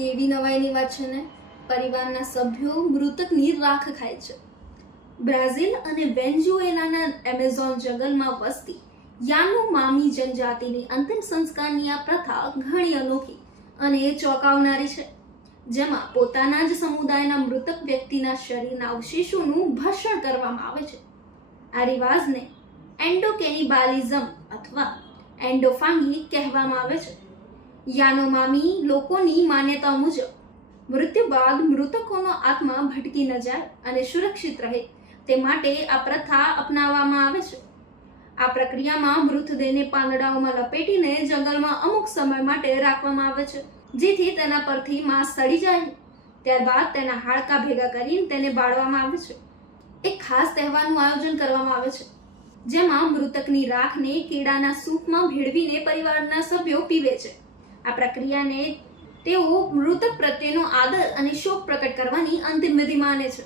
કેવી નવાઈની વાત છે ને, પરિવારના સભ્યો મૃતકની રાખ ખાય છે. બ્રાઝિલ અને વેનેઝુએલાના એમેઝોન જંગલમાં વસતી યાનોમામી જનજાતિની અંતિમ સંસ્કારની આ પ્રથા ઘણી અનોખી અને ચોંકાવનારી છે, જેમાં પોતાના જ સમુદાયના મૃતક વ્યક્તિના શરીરના અવશેષોનું ભક્ષણ કરવામાં આવે છે. આ રિવાજને એન્ડોકેનિબાલિઝમ અથવા એન્ડોફાંગી કહેવામાં આવે છે. યાનોમામી લોકોની માન્યતા મુજબ મૃત્યુ બાદ મૃતકોનો આત્મા ભટકી ન જાય અને સુરક્ષિત રહે તે માટે આ પ્રથા અપનાવવામાં આવે છે. આ પ્રક્રિયામાં મૃતદેહને પાંદડાઓમાં લપેટીને જંગલમાં અમુક સમય માટે રાખવામાં આવે છે, જેથી તેના પરથી માંસ સડી જાય. ત્યારબાદ તેના હાડકાં ભેગા કરીને તેને બાળવામાં આવે છે. એક ખાસ તહેવારનું આયોજન કરવામાં આવે છે, જેમાં મૃતકની રાખને કેળાના સૂપમાં ભેળવીને પરિવારના સભ્યો પીવે છે. આ પ્રક્રિયાને તેઓ મૃતક પ્રત્યેનો આદર અને શોક પ્રકટ કરવાની અંતિમ વિધિ માને છે.